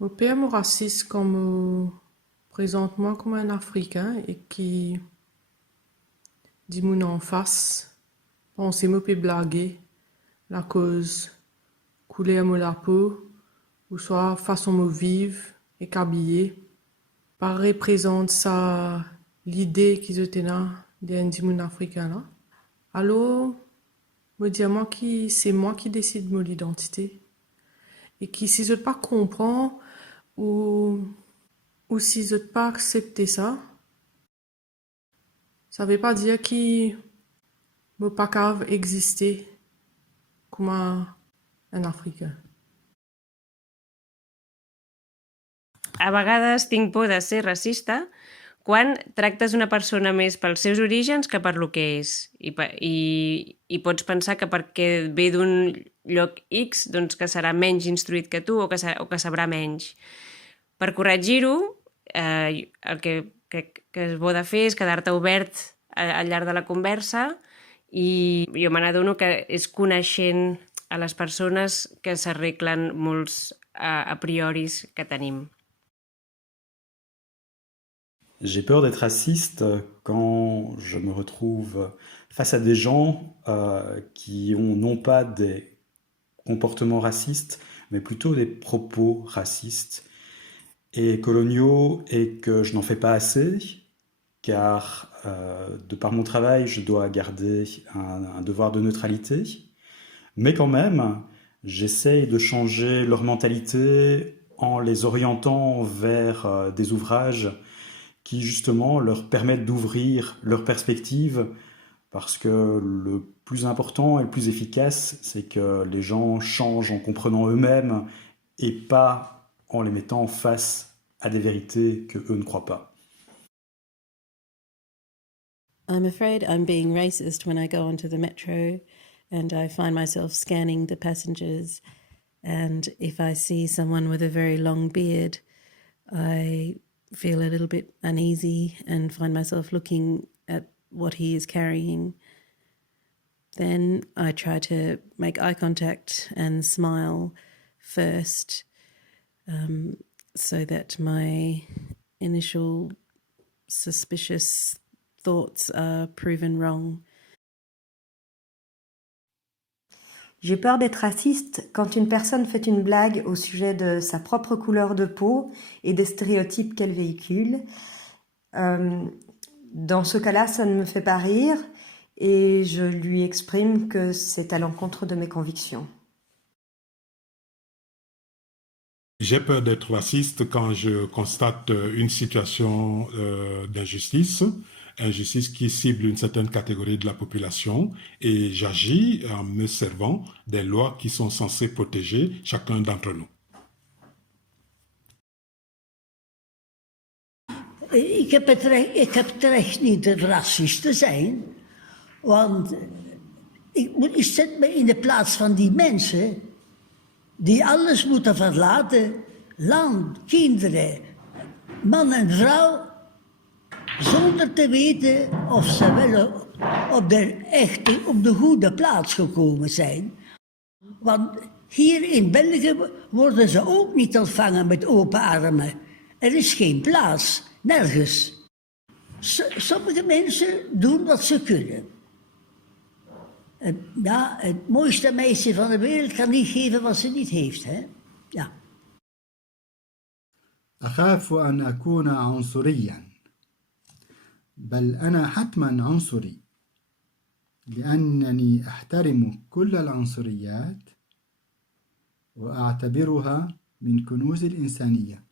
Mon père me raciste quand me présente moi comme un Africain et qui dit mon en face, pensez me peut blaguer, la cause, couler à me la peau, ou soit façon me vivre et qu'habiller. Par représente ça l'idée qu'ils étaient là d'un dit mon Africain là. Alors, me dire moi qui c'est moi qui décide de mon identité et qui si je pas comprends ou si je pas accepter ça, ça veut pas dire qu'il ne peut pas cave exister comme un Africain. A vegades tinc por de ser racista quan tractes una persona més pels seus orígens que per lo que és. I pots pensar que perquè ve d'un lloc X doncs que serà menys instruït que tu o que sabrà menys. Per corregir-ho, el que crec que és bo de fer és quedar-te obert al llarg de la conversa i jo me n'adono que és coneixent a les persones que s'arreglen molts a prioris que tenim. J'ai peur d'être raciste quand je me retrouve face à des gens qui ont non pas des comportements racistes, mais plutôt des propos racistes et coloniaux, et que je n'en fais pas assez, car de par mon travail, je dois garder un devoir de neutralité. Mais quand même, j'essaye de changer leur mentalité en les orientant vers des ouvrages qui justement leur permettent d'ouvrir leur perspective, parce que le plus important et le plus efficace, c'est que les gens changent en comprenant eux-mêmes et pas en les mettant face à des vérités que eux ne croient pas. I'm afraid I'm being racist when I go onto the metro and I find myself scanning the passengers, and if I see someone with a very long beard, I feel a little bit uneasy and find myself looking at what he is carrying. Then I try to make eye contact and smile first, so that my initial suspicious thoughts are proven wrong. J'ai peur d'être raciste quand une personne fait une blague au sujet de sa propre couleur de peau et des stéréotypes qu'elle véhicule. Dans ce cas-là, ça ne me fait pas rire et je lui exprime que c'est à l'encontre de mes convictions. J'ai peur d'être raciste quand je constate une situation d'injustice, injustice qui cible une certaine catégorie de la population, et j'agis en me servant des lois qui sont censées protéger chacun d'entre nous. Ik heb het recht niet racist te zijn, want ik zet me in de plaats van die mensen die alles moeten verlaten, land, kinderen, man en vrouw, zonder te weten of ze wel op de goede plaats gekomen zijn. Want hier in België worden ze ook niet ontvangen met open armen. Er is geen plaats, nergens. Sommige mensen doen wat ze kunnen. Ja, het mooiste meisje van de wereld kan niet geven wat ze niet heeft, hè? Ja. أخاف أن أكون عنصريا، بل أنا حتما عنصري، لأنني أحترم كل العنصريات وأعتبرها من كنوز الإنسانية.